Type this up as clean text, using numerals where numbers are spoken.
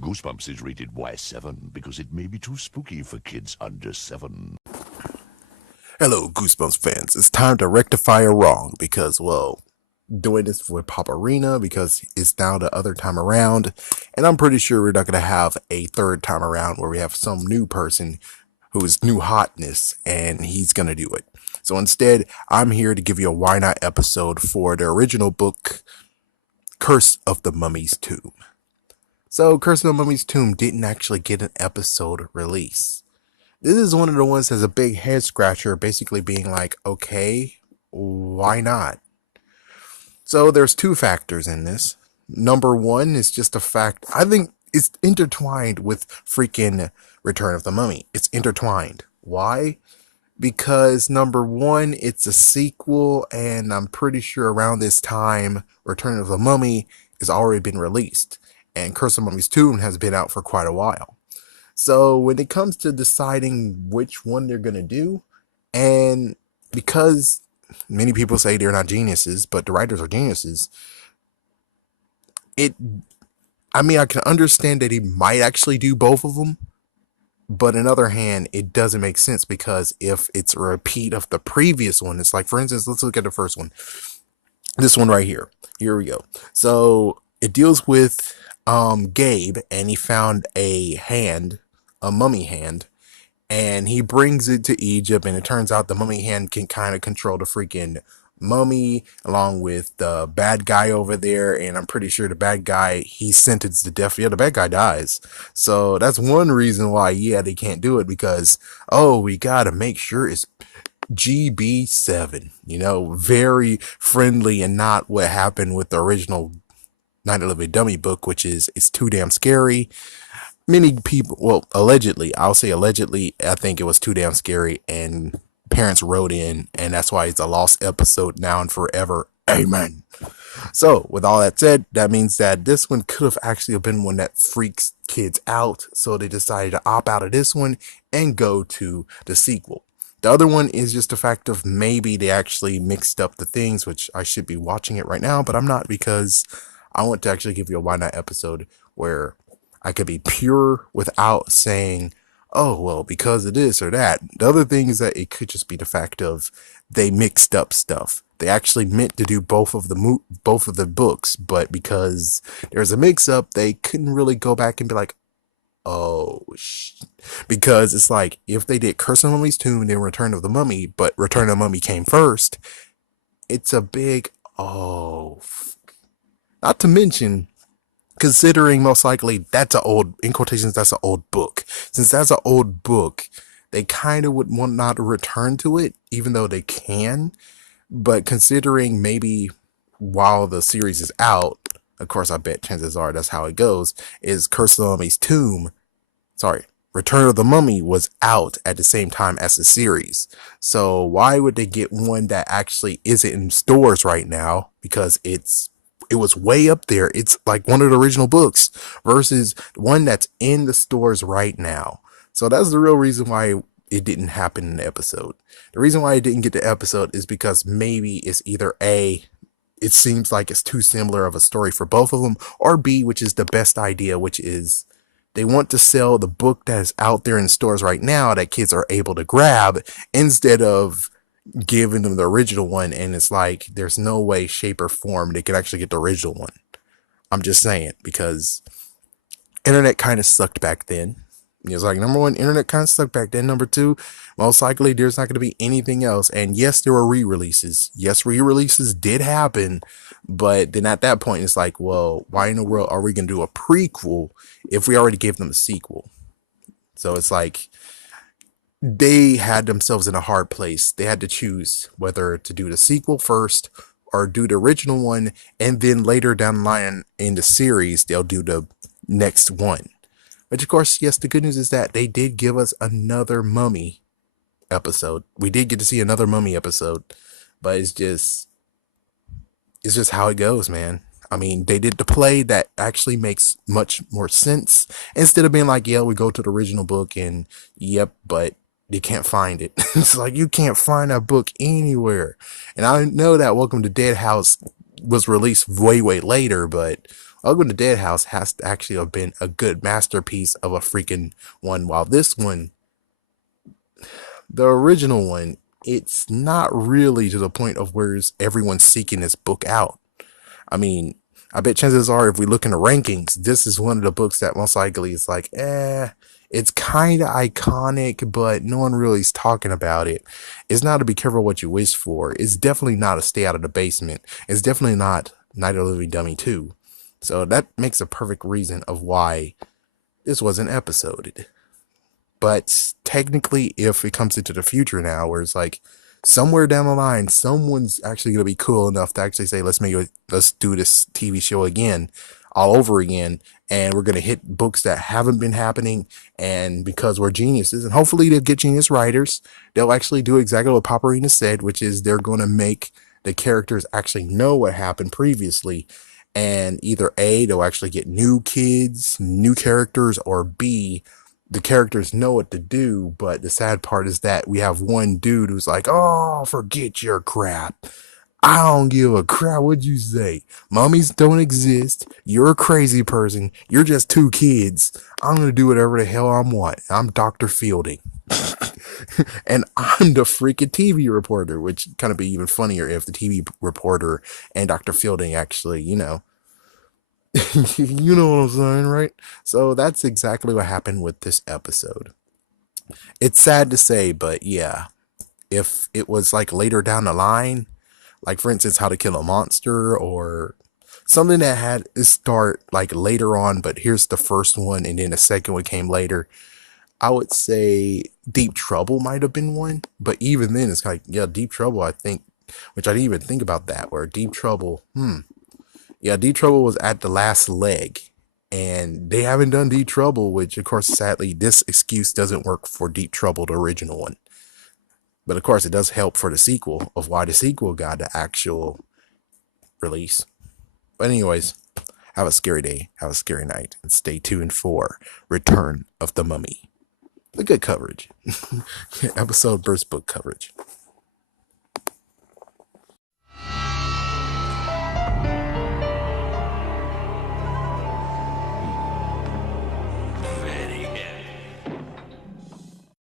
Goosebumps is rated Y7 because it may be too spooky for kids under 7. Hello, Goosebumps fans. It's time to rectify a wrong because, well, doing this with Paparina because it's now the other time around, and I'm pretty sure we're not going to have a third time around where we have some new person who is new hotness and he's going to do it. So instead, I'm here to give you a why not episode for the original book, Curse of the Mummy's Tomb. So, Curse of the Mummy's Tomb didn't actually get an episode release. This is one of the ones that's a big head scratcher, basically being like, okay, why not? So there's two factors in this. Number one is just a fact. I think it's intertwined with freaking Return of the Mummy. It's intertwined. Why? Because number one, it's a sequel, and I'm pretty sure around this time, Return of the Mummy has already been released, and Curse of the Mummy's Tomb has been out for quite a while. So when it comes to deciding which one they're going to do, and because many people say they're not geniuses, but the writers are geniuses, I can understand that he might actually do both of them, but on the other hand, it doesn't make sense because if it's a repeat of the previous one, it's like, for instance, let's look at the first one. This one right here. Here we go. So it deals with Gabe, and he found a mummy hand, and he brings it to Egypt, and it turns out the mummy hand can kind of control the freaking mummy along with the bad guy over there, and I'm pretty sure the bad guy, he's sentenced to death. Yeah, the bad guy dies. So that's one reason why, yeah, they can't do it, because, oh, we gotta make sure it's GB7, very friendly and not what happened with the original Night of the Living Dummy book, which is, it's too damn scary. Many people, well, allegedly, I'll say allegedly, I think it was too damn scary, and parents wrote in, and that's why it's a lost episode now and forever. Amen. So, with all that said, that means that this one could have actually been one that freaks kids out, so they decided to opt out of this one and go to the sequel. The other one is just the fact of maybe they actually mixed up the things, which I should be watching it right now, but I'm not, because I want to actually give you a why not episode where I could be pure without saying, oh, well, because of this or that. The other thing is that it could just be the fact of they mixed up stuff. They actually meant to do both of the books, but because there's a mix up, they couldn't really go back and be like, oh, because it's like, if they did Curse of the Mummy's Tomb and then Return of the Mummy, but Return of the Mummy came first, it's a big, oh, not to mention, considering most likely that's an old, in quotations, that's an old book. Since that's an old book, they kind of would want not to return to it, even though they can. But considering maybe while the series is out, of course, I bet chances are that's how it goes, is Curse of the Mummy's Tomb, Return of the Mummy was out at the same time as the series. So why would they get one that actually isn't in stores right now? Because it was way up there. It's like one of the original books versus one that's in the stores right now. So that's the real reason why it didn't happen in the episode. The reason why it didn't get the episode is because maybe it's either A, it seems like it's too similar of a story for both of them, or B, which is the best idea, which is they want to sell the book that is out there in stores right now that kids are able to grab instead of giving them the original one, and it's like there's no way, shape, or form they could actually get the original one. I'm just saying, because internet kind of sucked back then. It's like, number one, internet kind of sucked back then. Number two, most likely there's not going to be anything else. And yes, there were re-releases. Yes, re-releases did happen, but then at that point it's like, well, why in the world are we going to do a prequel if we already gave them a sequel? So it's like, they had themselves in a hard place. They had to choose whether to do the sequel first or do the original one, and then later down the line in the series, they'll do the next one. Which, of course, yes, the good news is that they did give us another Mummy episode. We did get to see another Mummy episode, but it's just how it goes, man. I mean, they did the play that actually makes much more sense instead of being like, yeah, we go to the original book and yep, but you can't find it. It's like, you can't find that book anywhere. And I know that Welcome to Dead House was released way, way later, but Ugly in the Dead House has to actually have been a good masterpiece of a freaking one, while this one, the original one, it's not really to the point of where everyone's seeking this book out. I mean, I bet chances are if we look in the rankings, this is one of the books that most likely is like, it's kind of iconic, but no one really is talking about it. It's not to be careful what you wish for. It's definitely not a Stay Out of the Basement. It's definitely not Night of the Living Dummy 2. So that makes a perfect reason of why this wasn't episoded. But technically, if it comes into the future now, where it's like somewhere down the line, someone's actually gonna be cool enough to actually say, let's do this TV show again, all over again, and we're gonna hit books that haven't been happening, and because we're geniuses, and hopefully they'll get genius writers, they'll actually do exactly what Paparina said, which is they're gonna make the characters actually know what happened previously. And either A, they'll actually get new kids, new characters, or B, the characters know what to do, but the sad part is that we have one dude who's like, oh, forget your crap. I don't give a crap what you say. Mummies don't exist. You're a crazy person. You're just two kids. I'm going to do whatever the hell I want. I'm Dr. Fielding. And I'm the freaking TV reporter, which kind of be even funnier if the TV reporter and Dr. Fielding actually, you know what I'm saying, right? So that's exactly what happened with this episode. It's sad to say, but yeah, if it was like later down the line, like for instance, How to Kill a Monster or something that had a start like later on, but here's the first one and then the second one came later, I would say Deep Trouble might have been one. But even then, it's like, yeah, Deep Trouble, I think, which I didn't even think about that, where Deep Trouble, yeah, Deep Trouble was at the last leg. And they haven't done Deep Trouble, which, of course, sadly, this excuse doesn't work for Deep Trouble, the original one. But, of course, it does help for the sequel of why the sequel got the actual release. But anyways, have a scary day, have a scary night, and stay tuned for Return of the Mummy. The good coverage. Episode burst book coverage.